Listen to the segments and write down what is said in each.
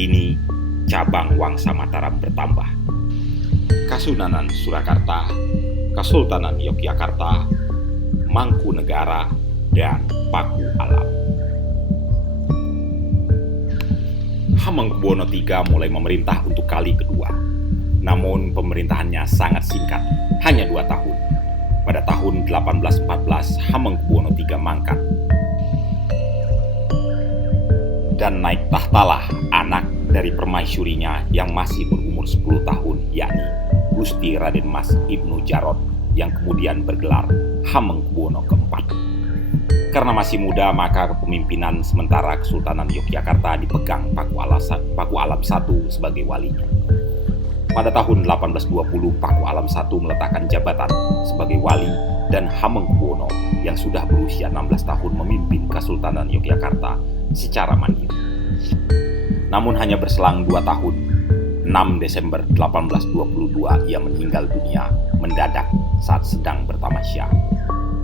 Kini, cabang Wangsa Mataram bertambah. Kasunanan Surakarta, Kesultanan Yogyakarta, Mangkunegara, dan Paku Alam. Hamengkubuwono III mulai memerintah untuk kali kedua. Namun pemerintahannya sangat singkat, hanya 2 tahun. Pada tahun 1814, Hamengkubuwono III mangkat. Dan naik tahtalah anak dari permaisurinya yang masih berumur 10 tahun, yakni Gusti Raden Mas Ibnu Jarot, yang kemudian bergelar Hamengkubuwono IV. Karena masih muda, maka kepemimpinan sementara Kesultanan Yogyakarta dipegang Paku Alam I sebagai walinya. Pada tahun 1820, Paku Alam I meletakkan jabatan sebagai wali dan Hamengkubuwono yang sudah berusia 16 tahun memimpin Kesultanan Yogyakarta secara mandiri. Namun hanya berselang 2 tahun, 6 Desember 1822 ia meninggal dunia mendadak saat sedang bertamasya.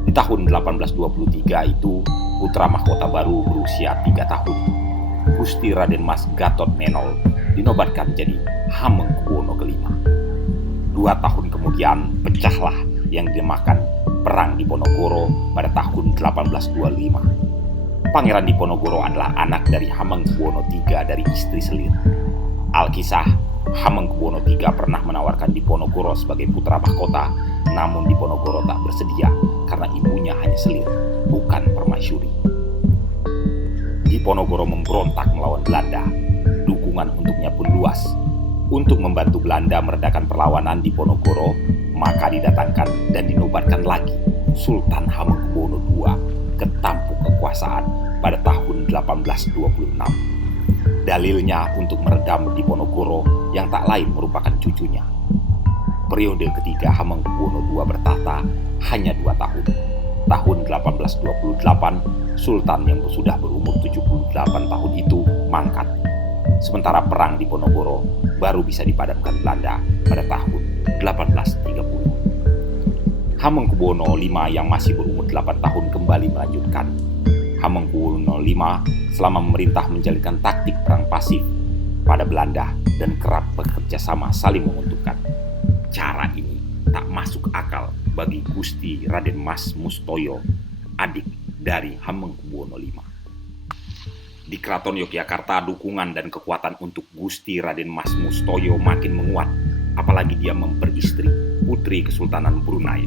Di tahun 1823 itu, putra mahkota baru berusia 3 tahun, Gusti Raden Mas Gatot Menol, dinobatkan jadi Hamengkubuwono V. 2 tahun kemudian pecahlah yang dinamakan Perang Diponegoro pada tahun 1825. Pangeran Diponegoro adalah anak dari Hamengkubuwono III dari istri selir. Alkisah, Hamengkubuwono III pernah menawarkan Diponegoro sebagai putra mahkota, namun Diponegoro tak bersedia karena ibunya hanya selir, bukan permaisuri. Diponegoro memberontak melawan Belanda. Dukungan untuknya pun luas. Untuk membantu Belanda meredakan perlawanan Diponegoro, maka didatangkan dan dinobatkan lagi Sultan Hamengkubuwono II ke tampuk kekuasaan pada tahun 1826. Dalilnya untuk meredam Diponegoro yang tak lain merupakan cucunya. Periode ketiga Hamengkubuwono II bertahta hanya 2 tahun. Tahun 1828, Sultan yang sudah berumur 78 tahun itu mangkat. Sementara perang Diponegoro baru bisa dipadamkan Belanda pada tahun 1830. Hamengkubuwono V yang masih berumur 8 tahun kembali melanjutkan. Hamengkubuwono V selama memerintah menjalankan taktik perang pasif pada Belanda dan kerap bekerja sama saling menguntungkan. Cara ini tak masuk akal bagi Gusti Raden Mas Mustoyo, adik dari Hamengkubuwono V. Di Keraton Yogyakarta, dukungan dan kekuatan untuk Gusti Raden Mas Mustoyo makin menguat, apalagi dia memperistri putri Kesultanan Brunei.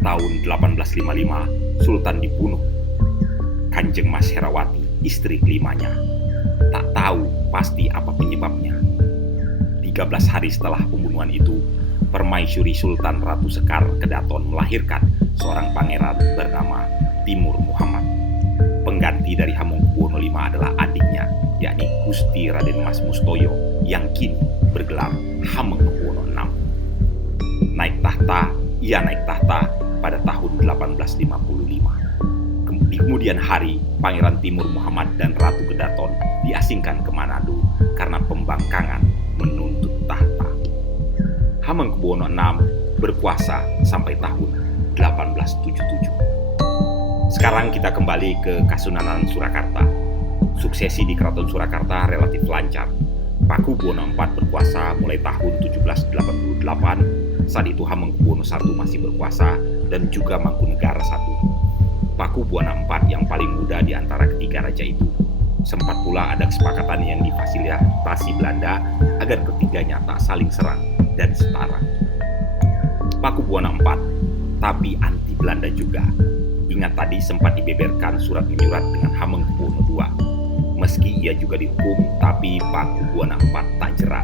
Tahun 1855, Sultan dibunuh. Kanjeng Mas Herawati, istri kelimanya, tak tahu pasti apa penyebabnya. 13 hari setelah pembunuhan itu, permaisuri Sultan Ratu Sekar Kedaton melahirkan seorang pangeran bernama Timur Muhammad. Pengganti dari Hamengkubuwono V adalah adiknya, yakni Gusti Raden Mas Mustoyo yang kini bergelar Hamengkubuwono VI. Ia naik tahta pada tahun 1855. Di kemudian hari, Pangeran Timur Muhammad dan Ratu Kedaton diasingkan ke Manado karena pembangkangan menuntut tahta. Hamengkubuwono VI berkuasa sampai tahun 1877. Sekarang kita kembali ke Kasunanan Surakarta. Suksesi di Keraton Surakarta relatif lancar. Pakubuwono IV berkuasa mulai tahun 1788. Saat itu Hamengkubuwono I masih berkuasa dan juga Mangkunegara I. Pakubuwono IV yang paling muda di antara ketiga raja itu. Sempat pula ada kesepakatan yang difasilitasi Belanda agar ketiganya tak saling serang dan setara. Pakubuwono IV, tapi anti Belanda juga. Ingat tadi sempat dibeberkan surat menyurat dengan Hamengkubuwono II. Meski ia juga dihukum, tapi Pakubuwono IV tak jera.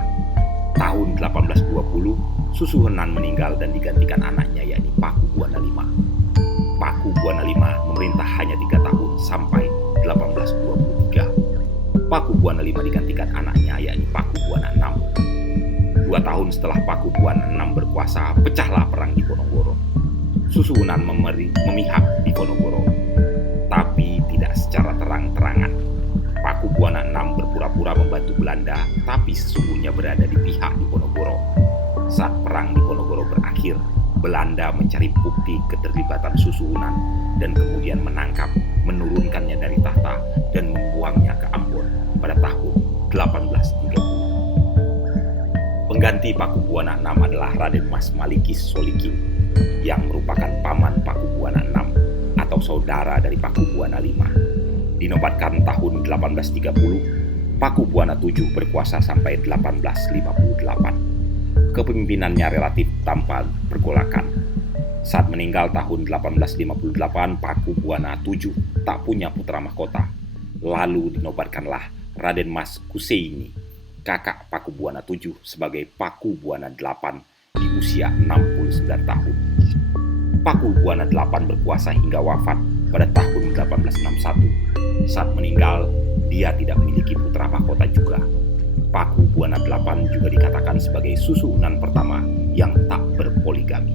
Tahun 1820, Susuhunan meninggal dan digantikan anaknya, yakni Pakubuwono V. Pakubuwono V memerintah hanya 3 tahun sampai 1823. Pakubuwono V digantikan anaknya, yakni Pakubuwono VI. 2 tahun setelah Pakubuwono VI berkuasa, pecahlah perang Diponegoro. Susuhunan memihak Diponegoro, tapi tidak secara terang-terangan. Pakubuwono VI berpura-pura membantu Belanda, tapi sesungguhnya berada di pihak Diponegoro. Saat perang Diponegoro berakhir, Belanda mencari bukti keterlibatan Susuhunan dan kemudian menangkap, menurunkannya dari tahta dan membuangnya ke Ambon pada tahun 1830. Pengganti Pakubuwana VI adalah Raden Mas Malikis Solikin yang merupakan paman Pakubuwana VI atau saudara dari Pakubuwana V. Dinobatkan tahun 1830, Pakubuwana VII berkuasa sampai 1858. Kepemimpinannya relatif tanpa pergolakan. Saat meninggal tahun 1858, Pakubuwana VII tak punya putra mahkota. Lalu dinobatkanlah Raden Mas Kuseini, kakak Pakubuwana VII, sebagai Pakubuwana VIII di usia 69 tahun. Pakubuwana VIII berkuasa hingga wafat pada tahun 1861. Saat meninggal, dia tidak memiliki putra mahkota juga. Pakubuwana VIII juga dikatakan sebagai susuhunan pertama yang tak berpoligami.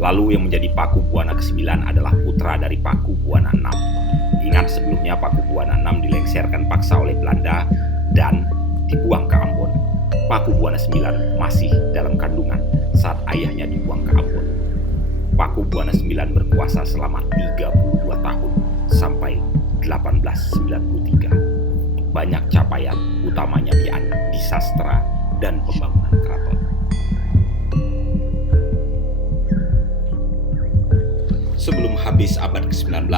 Lalu yang menjadi Pakubuwana ke-9 adalah putra dari Pakubuwana VI. Ingat, sebelumnya Pakubuwana VI dilengsarkan paksa oleh Belanda dan dibuang ke Ambon. Pakubuwana IX masih dalam kandungan saat ayahnya dibuang ke Ambon. Pakubuwana IX berkuasa selama 32 tahun sampai 1893. Banyak capaian, utamanya di sastra dan pembangunan keraton. Sebelum habis abad ke-19,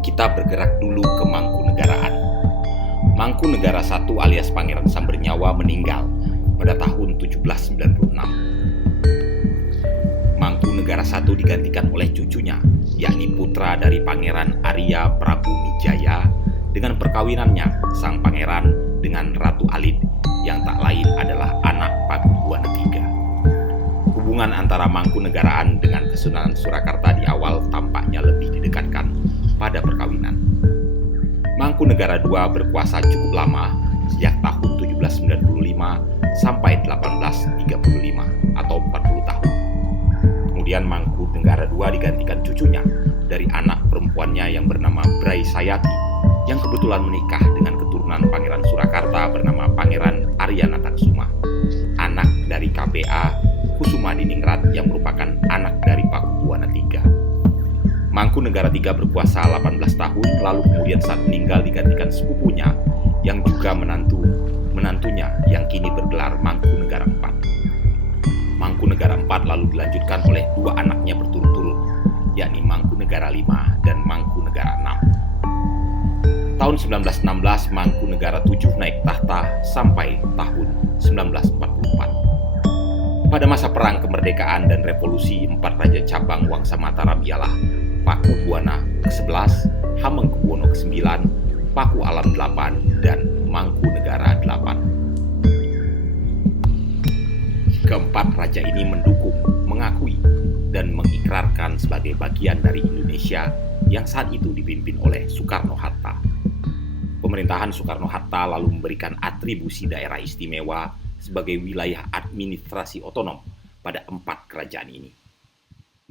kita bergerak dulu ke Mangkunegaraan. Mangkunegara I alias Pangeran Sambernyawa meninggal pada tahun 1796. Mangkunegara I digantikan oleh cucunya, yakni putra dari Pangeran Arya Prabu Mijaya dengan perkawinannya sang pangeran dengan Ratu Alid yang tak lain adalah anak Pakubuwana III. Hubungan antara Mangkunegaraan dengan Kesunanan Surakarta di awal tampaknya lebih didekatkan pada perkawinan. Mangkunegara II berkuasa cukup lama, sejak tahun 1795 sampai 1835 atau 40 tahun. Kemudian Mangkunegara II digantikan cucunya dari anak perempuannya yang bernama Brai Sayati, yang kebetulan menikah dengan keturunan Pangeran Surakarta bernama Pangeran Aryanataksuma, anak dari KPA Kusuma Diningrat yang merupakan anak dari Pakubuwana III. Mangkunegara III berkuasa 18 tahun, lalu kemudian saat meninggal digantikan sepupunya yang juga menantunya yang kini bergelar Mangkunegara IV. Mangkunegara IV lalu dilanjutkan oleh dua anaknya berturut-turut, yakni Mangkunegara V dan Mangkunegara VI. Tahun 1916 Mangkunegara VII naik tahta sampai tahun 1944. Pada masa perang kemerdekaan dan revolusi, 4 raja cabang Wangsa Mataram ialah Pakubuwana ke-11, Hamengkubuwono ke-9, Paku Alam 8, dan Mangkunegara 8. Keempat raja ini mendukung, mengakui, dan mengikrarkan sebagai bagian dari Indonesia yang saat itu dipimpin oleh Soekarno-Hatta. Pemerintahan Soekarno-Hatta lalu memberikan atribusi daerah istimewa sebagai wilayah administrasi otonom pada 4 kerajaan ini.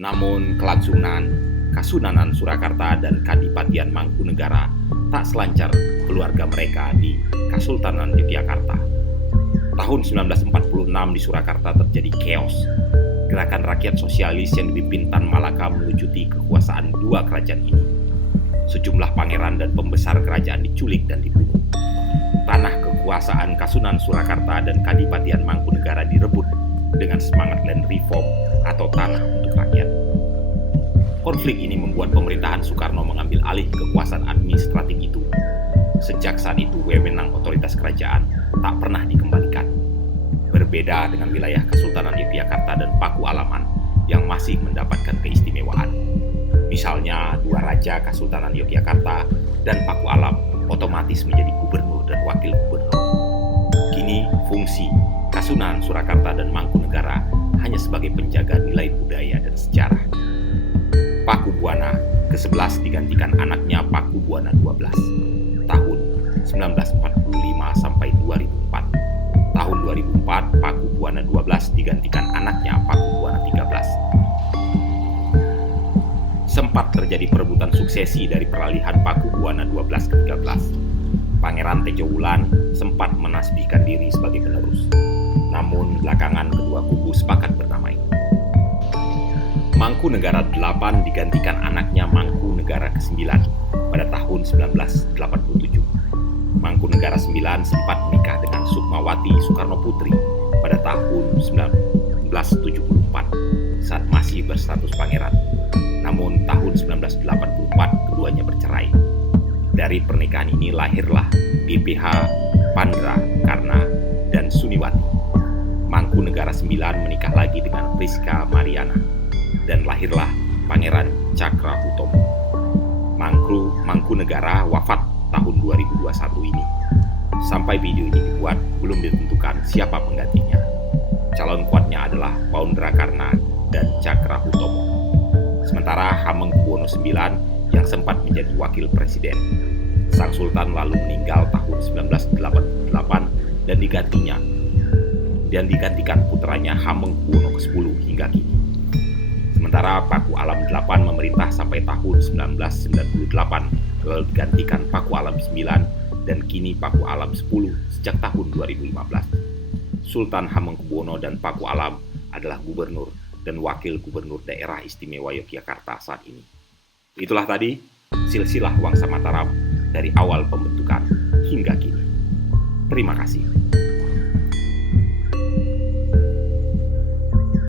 Namun kelangsungan Kasunanan Surakarta dan Kadipatian Mangkunegara tak selancar keluarga mereka di Kasultanan Yogyakarta. Tahun 1946 di Surakarta terjadi chaos. Gerakan rakyat sosialis yang dipimpin Tan Malaka melucuti kekuasaan 2 kerajaan ini. Sejumlah pangeran dan pembesar kerajaan diculik dan dibunuh. Tanah kekuasaan Kasunanan Surakarta dan Kadipatian Mangkunegara direbut dengan semangat land reform atau tanah untuk rakyat. Konflik ini membuat pemerintahan Soekarno mengambil alih kekuasaan administratif itu. Sejak saat itu, wewenang otoritas kerajaan tak pernah dikembalikan. Berbeda dengan wilayah Kesultanan Yogyakarta dan Paku Alaman yang masih mendapatkan keistimewaan. Misalnya, 2 raja Kesultanan Yogyakarta dan Paku Alam otomatis menjadi gubernur dan wakil gubernur. Kini, fungsi Kasunanan Surakarta dan Mangkunegara hanya sebagai penjaga nilai budaya dan sejarah. Pakubuwana ke-11 digantikan anaknya Pakubuwana XII tahun 1945 sampai 2004. Tahun 2004 Pakubuwana XII digantikan anaknya Pakubuwana XIII. Sempat terjadi perebutan suksesi dari peralihan Pakubuwana XII ke XIII. Pangeran Tejowulan sempat menasbihkan diri sebagai penerus. Namun belakangan kedua kubu sepakat berdamai. Mangkunegara 8 digantikan anaknya Mangkunegara ke-9 pada tahun 1987. Mangkunegara IX sempat menikah dengan Sukmawati Soekarno Putri pada tahun 1974 saat masih berstatus pangeran. Namun tahun 1984 keduanya bercerai. Dari pernikahan ini lahirlah BPH Pandra Karna dan Suniwati. Mangkunegara IX menikah lagi dengan Priska Mariana dan lahirlah Pangeran Cakra Hutomo. Mangkunegara wafat tahun 2021 ini. Sampai video ini dibuat, belum ditentukan siapa penggantinya. Calon kuatnya adalah Paundra Karna dan Cakra Hutomo. Sementara Hamengkubuwono IX yang sempat menjadi wakil presiden. Sang Sultan lalu meninggal tahun 1988 dan digantikan putranya Hamengkubuwono X hingga kini. Sementara Paku Alam VIII memerintah sampai tahun 1998, lalu digantikan Paku Alam IX dan kini Paku Alam X sejak tahun 2015. Sultan Hamengkubuwono dan Paku Alam adalah gubernur dan wakil gubernur daerah istimewa Yogyakarta saat ini. Itulah tadi silsilah Wangsa Mataram dari awal pembentukan hingga kini. Terima kasih.